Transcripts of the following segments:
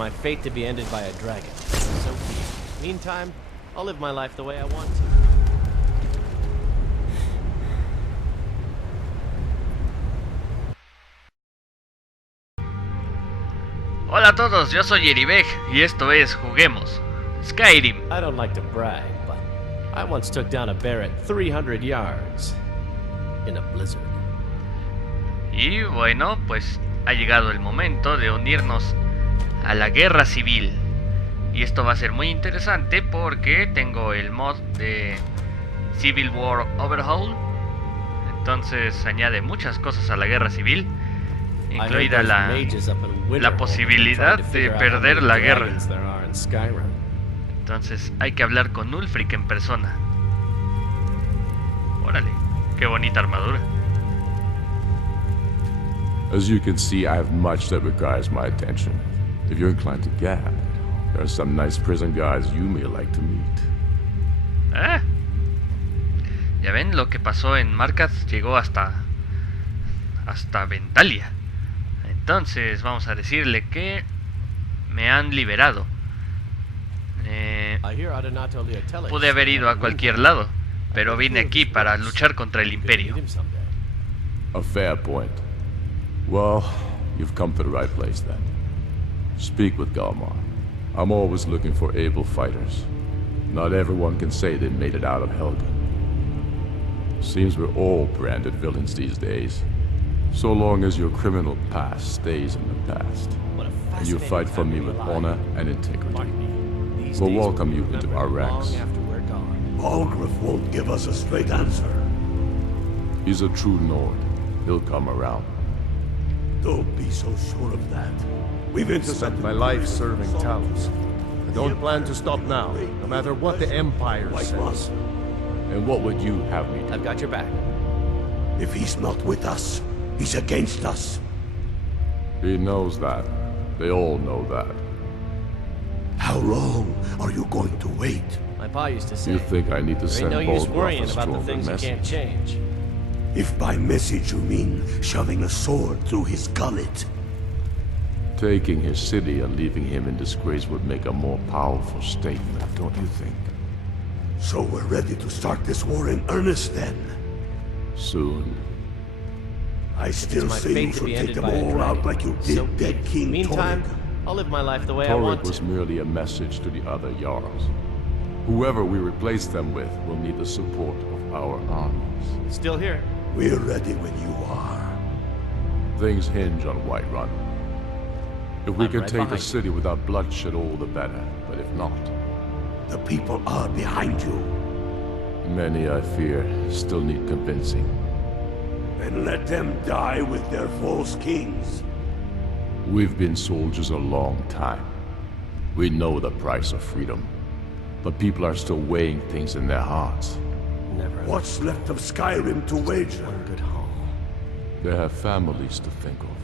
my fate to be ended by a dragon. So be it. Meantime, I'll live my life the way I want to. Hola a todos, yo soy Eriveg y esto es Juguemos Skyrim. I don't like to brag, but I once took down a bear at 300 yards in a blizzard. Y bueno, pues ha llegado el momento de unirnos a la guerra civil. Y esto va a ser muy interesante porque tengo el mod de Civil War Overhaul. Entonces añade muchas cosas a la guerra civil, incluida la posibilidad de perder la guerra. Entonces hay que hablar con Ulfric en persona. Órale, qué bonita armadura. As you can see, I have much that requires my attention. If you're inclined to gab, there are some nice prison guards you may like to meet. Ah, ya ven, lo que pasó en Markaz llegó hasta Ventalia. Entonces vamos a decirle que me han liberado. Pude haber ido a cualquier lado, pero vine aquí para luchar contra el Imperio. A fair point. Well, you've come to the right place then. Speak with Galmar. I'm always looking for able fighters. Not everyone can say they made it out of Helgen. Seems we're all branded villains these days. So long as your criminal past stays in the past, and you fight for me with honor and integrity, we'll welcome you into our ranks. Algrif won't give us a straight answer. He's a true Nord. He'll come around. Don't be so sure of that. We've Spent my life serving Talos. I don't plan to stop now, no matter what the Empire says. And what would you have me do? I've got your back. If he's not with us, he's against us. He knows that. They all know that. How long are you going to wait? My pa used to say, You think I need to there ain't send no use Bolgraf worrying a about the stronger things you can't message? change. If by message you mean shoving a sword through his gullet. Taking his city and leaving him in disgrace would make a more powerful statement, don't you think? So we're ready to start this war in earnest then? Soon. I still my say you fate to should be take ended them by a all dragon. out like you did So be dead it. King Meantime, Torek. I'll live my life the way I want Torek was to. merely a message to the other Jarls. Whoever we replace them with will need the support of our armies. Still here. We're ready when you are. Things hinge on Whiterun. If we I'm can right take the behind city without bloodshed, all the better. But if not, The people are behind you. many, I fear, still need convincing. Then let them die with their false kings. We've been soldiers a long time. We know the price of freedom. But people are still weighing things in their hearts. Never What's left of Skyrim to wager? one good home. They have families to think of.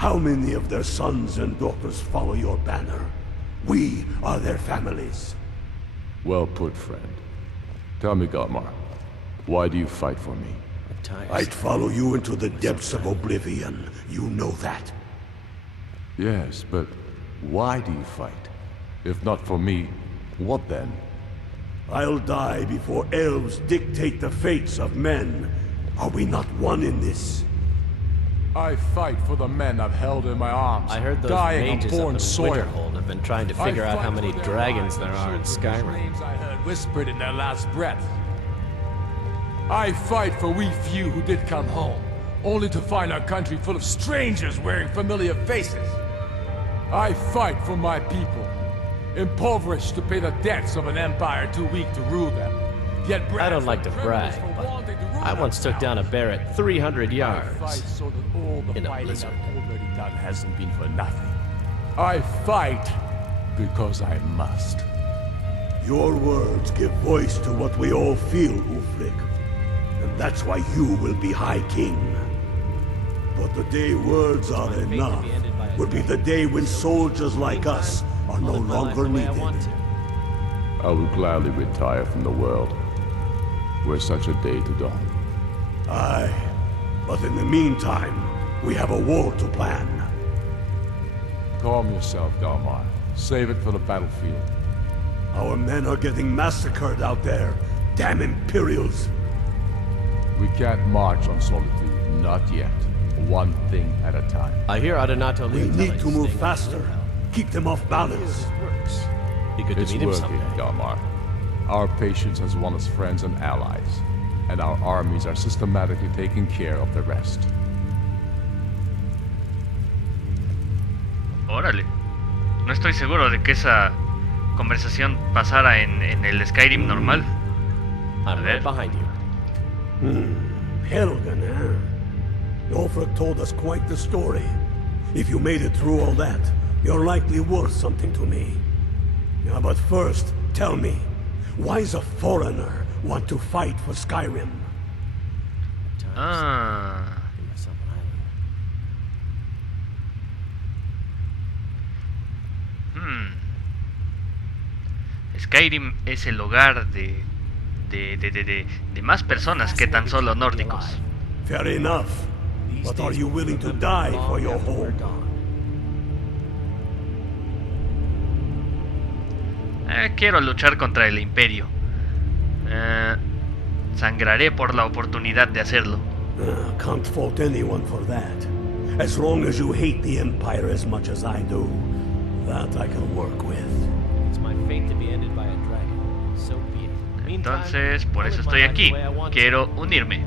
How many of their sons and daughters follow your banner? We are their families. Well put, friend. Tell me, Galmar, why do you fight for me? I'm tired. I'd follow you into the depths of oblivion. You know that. Yes, but why do you fight? If not for me, what then? I'll die before elves dictate the fates of men. Are we not one in this? I fight for the men I've held in my arms, I heard those dying mages on up born in soil. Winterhold have been trying to figure out how many dragons there are in Skyrim. Names I heard whispered in their last breath. I fight for we few who did come home, only to find our country full of strangers wearing familiar faces. I fight for my people, impoverished to pay the debts of an empire too weak to rule them. Yet I don't like to brag, but I once took down a bear at 300 yards so that all the in a fighting blizzard. I've already done hasn't been for nothing. I fight because I must. Your words give voice to what we all feel, Ulfric. And that's why you will be High King. But the day words are enough will be the day when soldiers like us are no longer needed. I would gladly retire from the world, were such a day to dawn. Aye, but in the meantime, we have a war to plan. Calm yourself, Galmar. Save it for the battlefield. Our men are getting massacred out there. Damn Imperials. We can't march on Solitude, not yet. One thing at a time. I hear Adonato We Lieutenant need to move staying at faster. Saarthal. Keep them off balance. It works. Be good to It's meet him working, someday. Galmar. Our patience has won us friends and allies, and our armies are systematically taking care of the rest. Órale. No estoy seguro de que esa conversación pasara en el Skyrim normal. I'm ver. right behind you. Helgen, huh? Ulfric told us quite the story. If you made it through all that, you're likely worth something to me. Yeah, but first, tell me, why does a foreigner want to fight for Skyrim? Ah. Give myself an island. Skyrim es el hogar de más personas que tan solo nórdicos. Fair enough. But are you willing to die for your home? Quiero luchar contra el Imperio. Sangraré por la oportunidad de hacerlo. Can't fault anyone for that. As long as you hate the Empire as much as I do, that I can work with. It's my fate to be ended by a dragon. So be it. Meantime, Entonces, por I'll eso live estoy my life aquí. the way I want to. Quiero unirme.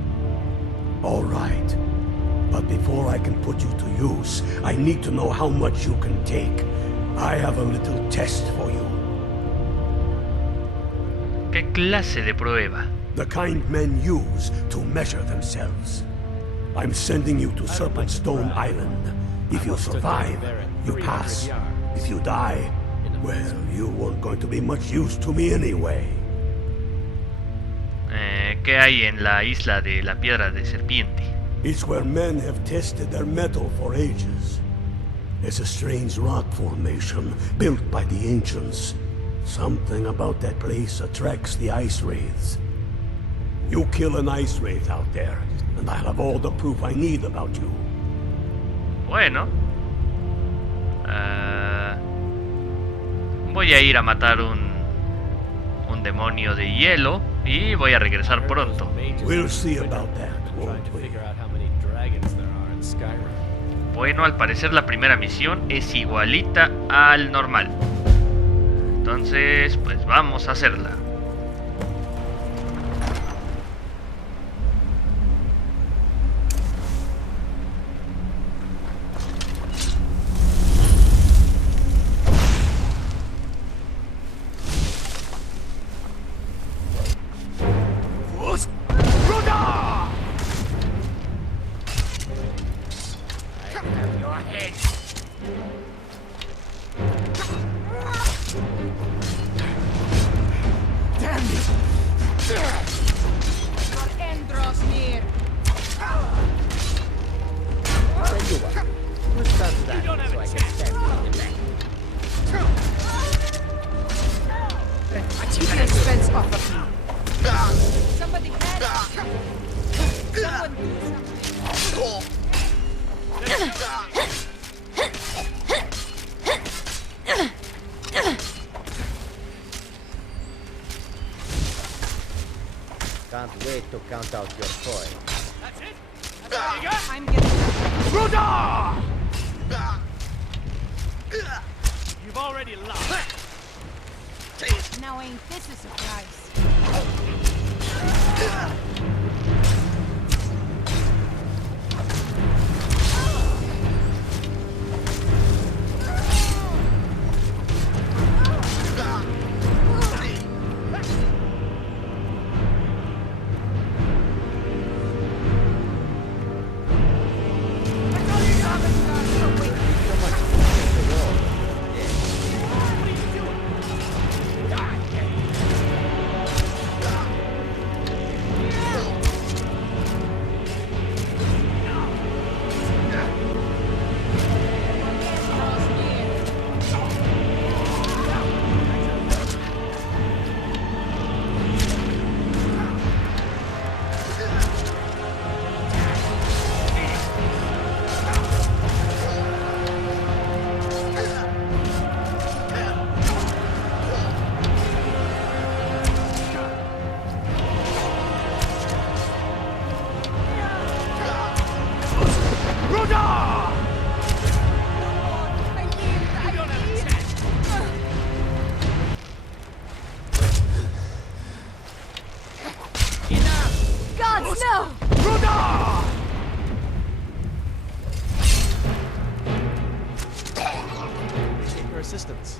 All right. But before I can put you to use, I need to know how much you can take. I have a little test for you. ¿Qué clase de prueba? The kind men use to measure themselves. I'm sending you to Serpent Stone Island. If you survive, you pass. If you die, well, you weren't going to be much use to me anyway. ¿Qué hay en la isla de la piedra de serpiente? It's where men have tested their metal for ages. It's a strange rock formation built by the ancients. Something about that place attracts the ice wraiths. You kill an ice wraith out there, and I'll have all the proof I need about you. Bueno. Voy a ir a matar un demonio de hielo y voy a regresar pronto. We'll see about that, Trying won't to we? figure out how many dragons there are in Skyrim. Bueno, al parecer la primera misión es igualita al normal. Entonces, pues vamos a hacerla. Can't wait to count out your coin. That's it? That's all you got? I'm getting You've already lost. now ain't this a surprise? No! Need your assistance.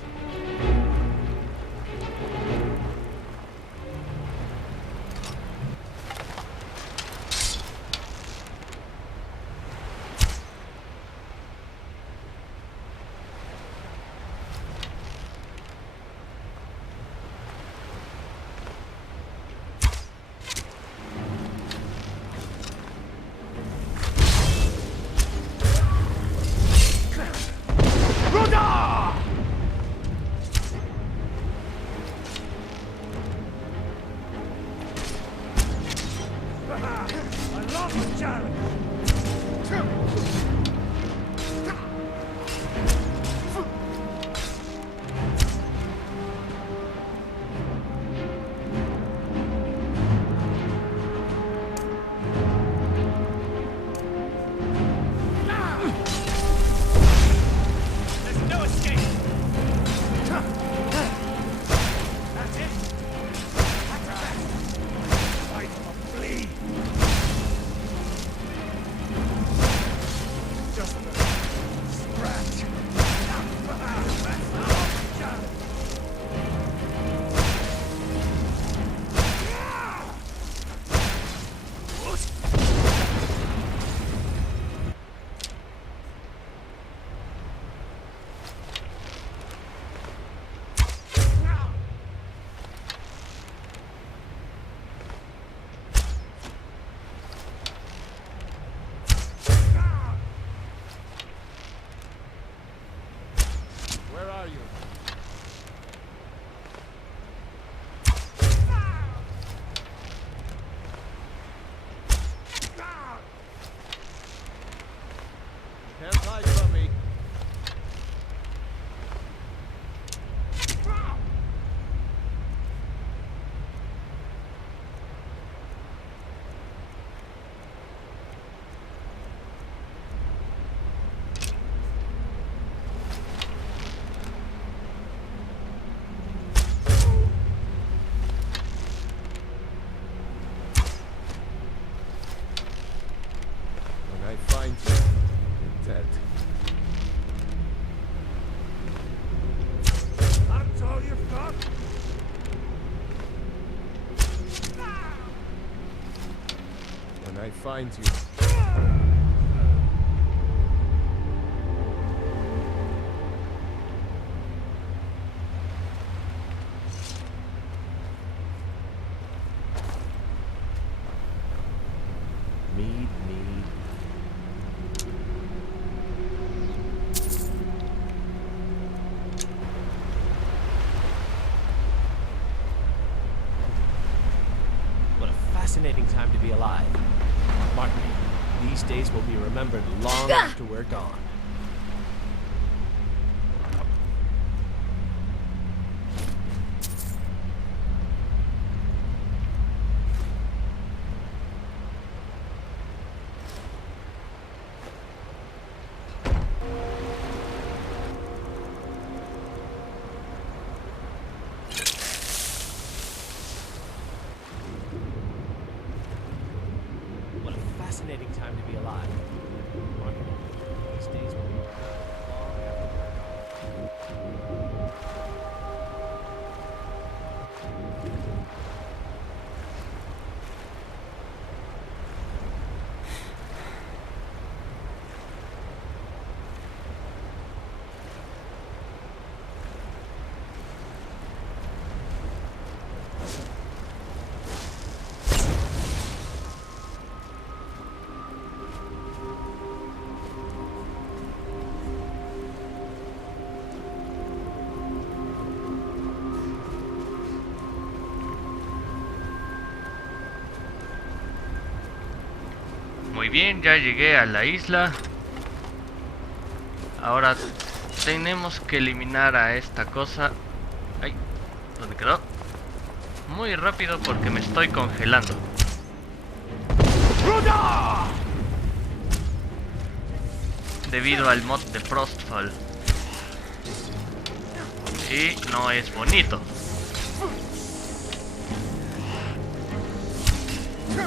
Can't hide from me. When I find you, you're dead. That's all you've got? When I find you. Mead. What a fascinating time to be alive. Mark me, these days will be remembered long after we're gone. What a fascinating time to be alive. Mark me, these days will be remembered long after we're gone. Muy bien, ya llegué a la isla. Ahora tenemos que eliminar a esta cosa. Ay, ¿dónde quedó? Muy rápido porque me estoy congelando. Debido al mod de Frostfall. Y no es bonito.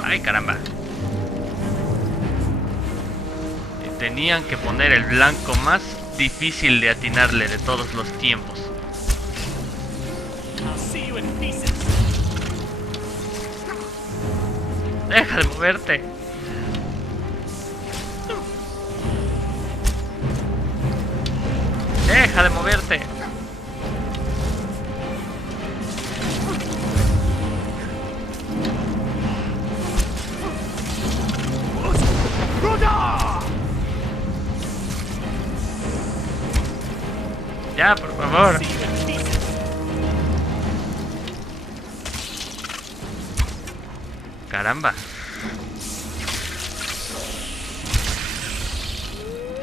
¡Ay, caramba! Tenían que poner el blanco más difícil de atinarle de todos los tiempos. ¡Deja de moverte! ¡Deja de moverte! Ya, por favor. Caramba.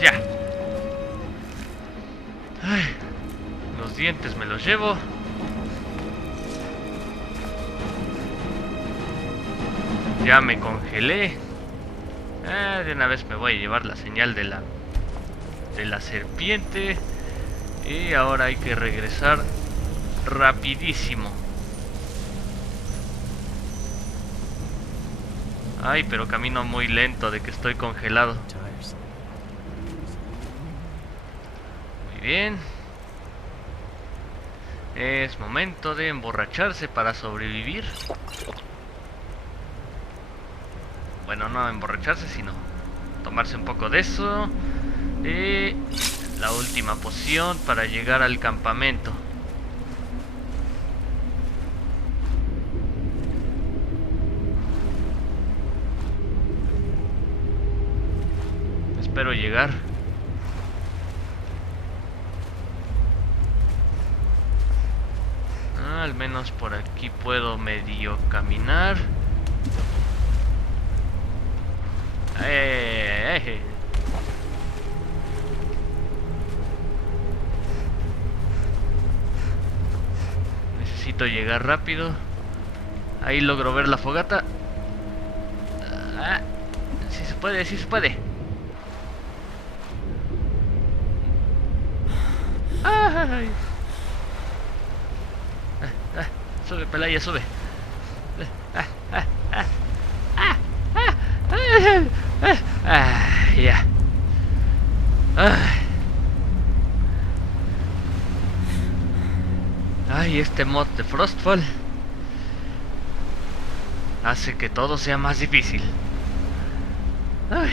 Ya. Ay, los dientes me los llevo. Ya me congelé. De una vez me voy a llevar la señal de la serpiente. Y ahora hay que regresar rapidísimo. Ay, pero camino muy lento de que estoy congelado. Muy bien. Es momento de emborracharse para sobrevivir. Bueno, no emborracharse, sino tomarse un poco de eso. Y la última poción para llegar al campamento. Espero llegar. Al menos por aquí puedo medio caminar. Necesito llegar rápido. Ahí logro ver la fogata. Sí se puede, sí se puede. Ay. Sube, Pelaya, sube. Ya. Ay, este mod de Frostfall hace que todo sea más difícil. Ay.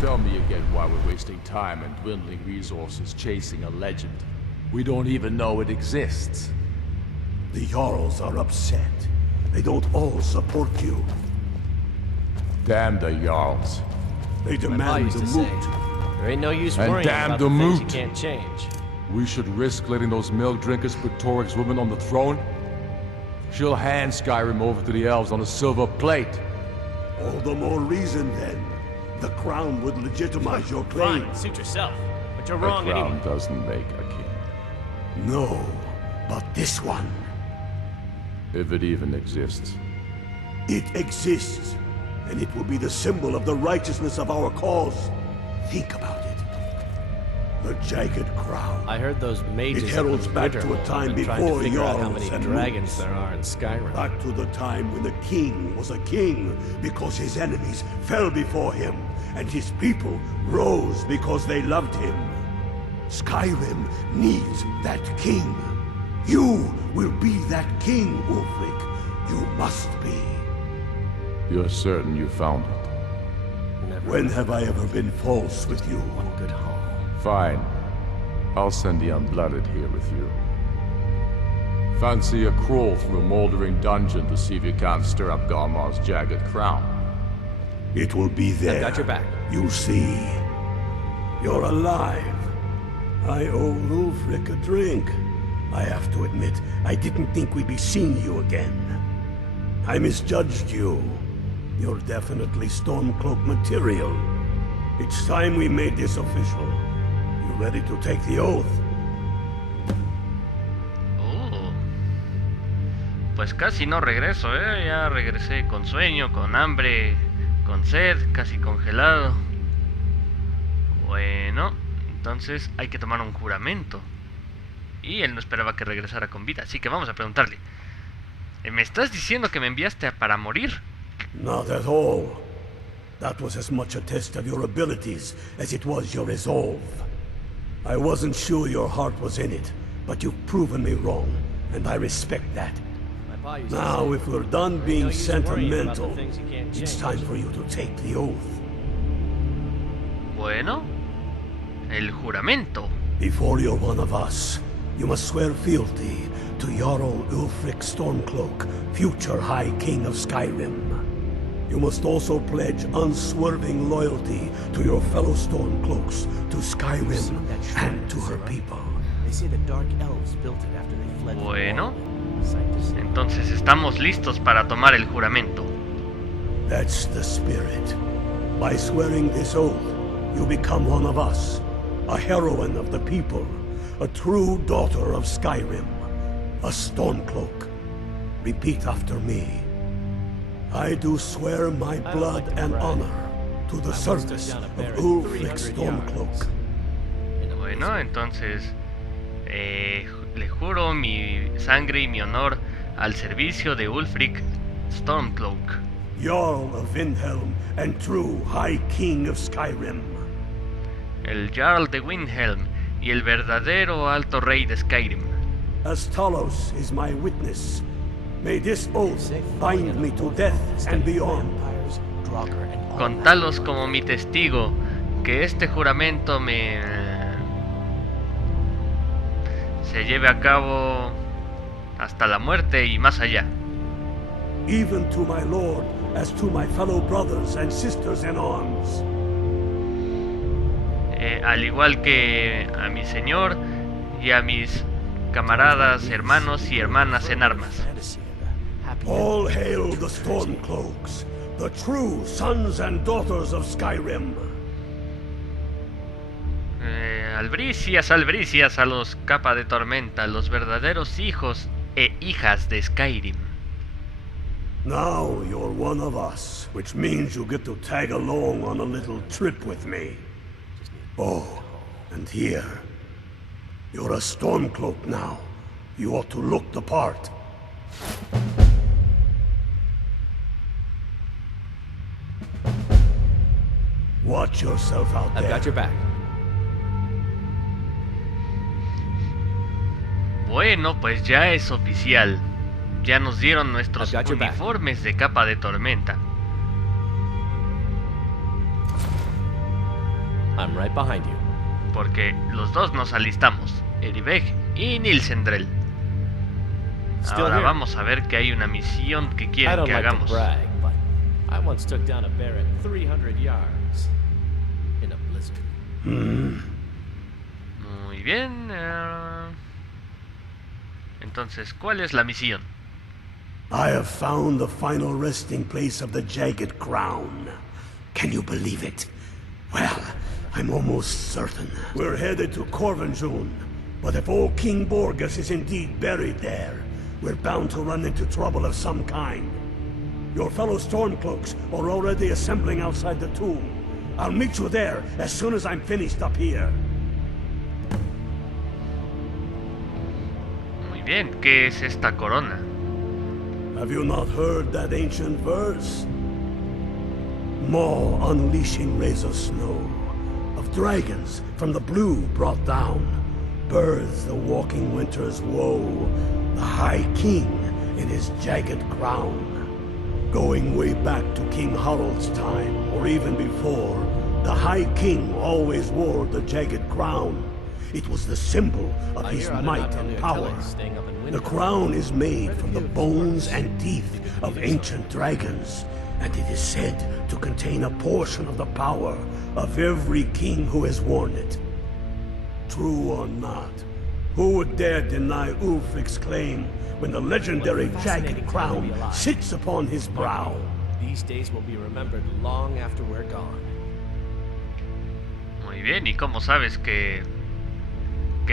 Tell me again why we're wasting time and dwindling resources chasing a legend. We don't even know it exists. The Jarls are upset. They don't all support you. Damn the Jarls. They demand the moot. There ain't no use And worrying damn about the the things you moot. can't change. We should risk letting those milk drinkers put Toryg's woman on the throne? She'll hand Skyrim over to the elves on a silver plate. All the more reason then. The crown would legitimize your claim. Fine, suit yourself. But you're The wrong crown anyway. doesn't make a king. No, but this one. If it even exists. It exists, and it will be the symbol of the righteousness of our cause. Think about it. The jagged crown. I heard those mages It heralds up in back to a Winterhold time have been trying before to figure out how Jarls many and dragons moots. there are in Skyrim. Back to the time when the king was a king because his enemies fell before him, and his people rose because they loved him. Skyrim needs that king. You will be that king, Ulfric. You must be. You're certain you found it? Never When have I ever been false with you? one good haul. Fine. I'll send the Unblooded here with you. Fancy a crawl through a moldering dungeon to see if you can't stir up Garmar's jagged crown. It will be there. got your back. You'll see. You're alive. I owe Ulfric a drink. I have to admit, I didn't think we'd be seeing you again. I misjudged you. You're definitely Stormcloak material. It's time we made this official. You ready to take the oath? Pues casi no regreso, ya regresé con sueño, con hambre, con sed, casi congelado. Bueno, entonces hay que tomar un juramento. Y él no esperaba que regresara con vida, así que vamos a preguntarle. ¿Me estás diciendo que me enviaste para morir? Not at all. That was as much a test of your abilities as it was your resolve. I wasn't sure your heart was in it, but you've proven me wrong, and I respect that. Now, if we're done being sentimental, it's time for you to take the oath. Bueno, el juramento. Before you're one of us, you must swear fealty to Jarl Ulfric Stormcloak, future High King of Skyrim. You must also pledge unswerving loyalty to your fellow Stormcloaks, to Skyrim, and to her people. They say the dark elves built it after they fled. Bueno, entonces estamos listos para tomar el juramento. That's the spirit. By swearing this oath, you become one of us, a heroine of the people, a true daughter of Skyrim, a Stormcloak. Repeat after me. I do swear my blood and honor to the service of Ulfric Stormcloak. Bueno, entonces le juro mi sangre y mi honor al servicio de Ulfric Stormcloak, Jarl of Windhelm and true High King of Skyrim. el Jarl de Windhelm y el verdadero Alto Rey de Skyrim. As Talos is my witness, may this oath bind me to death and beyond. Contalos como mi testigo, que este juramento se lleve a cabo hasta la muerte y más allá. Even to my lord, as to my fellow brothers and sisters in arms. Al igual que a mi señor y a mis camaradas, hermanos y hermanas en armas. All hail the Stormcloaks, the true sons and daughters of Skyrim. Albricias, albricias a los capa de tormenta, los verdaderos hijos e hijas de Skyrim. Now you're one of us, which means you get to tag along on a little trip with me. Oh, and here. You're a Stormcloak now. You ought to look the part. Watch yourself out there. I've got your back. Bueno, pues ya es oficial. Ya nos dieron nuestros uniformes de capa de tormenta. I'm right behind you. Porque los dos nos alistamos, Eriveg y Nilsendrel. Ahora vamos a ver que hay una misión que quieren que hagamos. I once took down a bear at 300 yards in a blizzard. Muy bien. Entonces, ¿cuál es la misión? I have found the final resting place of the Jagged Crown. Can you believe it? Well, I'm almost certain. We're headed to Corvinjun, but if old King Borgus is indeed buried there, we're bound to run into trouble of some kind. Your fellow Stormcloaks are already assembling outside the tomb. I'll meet you there as soon as I'm finished up here. Muy bien, ¿qué es esta corona? Have you not heard that ancient verse? Maw unleashing rays of snow, of dragons from the blue brought down, births the walking winter's woe, the High King in his jagged crown. Going way back to King Harald's time, or even before, the High King always wore the jagged crown. It was the symbol of his might and power. The crown is made from the bones and teeth of ancient dragons, and it is said to contain a portion of the power of every king who has worn it. True or not, who would dare deny Ulfric's claim when the legendary jagged crown sits upon his brow? These days will be remembered long after we're gone. Muy bien, ¿y cómo sabes que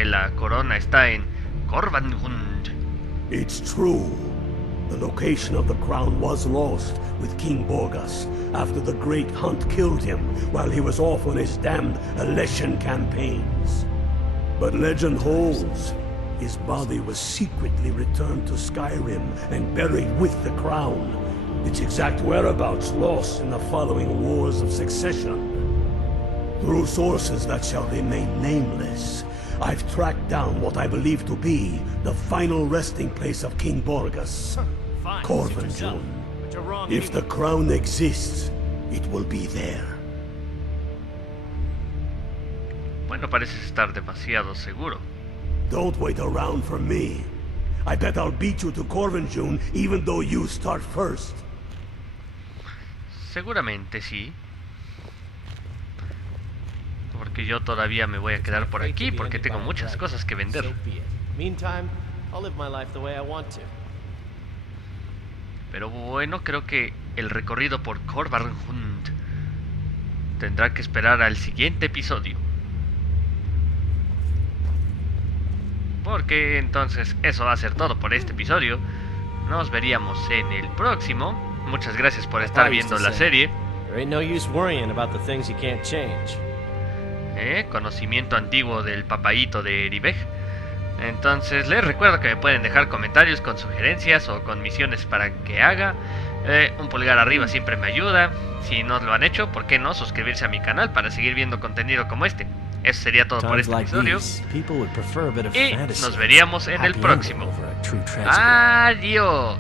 la corona está en Corvinjun? It's true. The location of the crown was lost with King Borgus after the Great Hunt killed him while he was off on his damned election campaigns. But legend holds, His body was secretly returned to Skyrim and buried with the crown. Its exact whereabouts lost in the following wars of succession. Through sources that shall remain nameless, I've tracked down what I believe to be the final resting place of King Borgas, Fine, Corvin suit yourself, June. but you're wrong If the anyway. crown exists, it will be there. Bueno, pareces estar demasiado seguro. Don't wait around for me. I bet I'll beat you to Corvin June even though you start first. Seguramente sí. Porque yo todavía me voy a quedar por aquí porque tengo muchas cosas que vender. So be it. Meantime, I'll live my life the way I want to. Pero bueno, creo que el recorrido por Corvarhund tendrá que esperar al siguiente episodio. Porque entonces eso va a ser todo por este episodio. Nos veríamos en el próximo. Muchas gracias por estar viendo la serie. There ain't no use worrying about the things you can't change. Conocimiento antiguo del papaíto de Eriveg. Entonces les recuerdo que me pueden dejar comentarios con sugerencias o con misiones para que haga. Un pulgar arriba siempre me ayuda. Si no lo han hecho, ¿por qué no suscribirse a mi canal para seguir viendo contenido como este? Eso sería todo por este episodio. Y nos veríamos en el próximo. Adiós.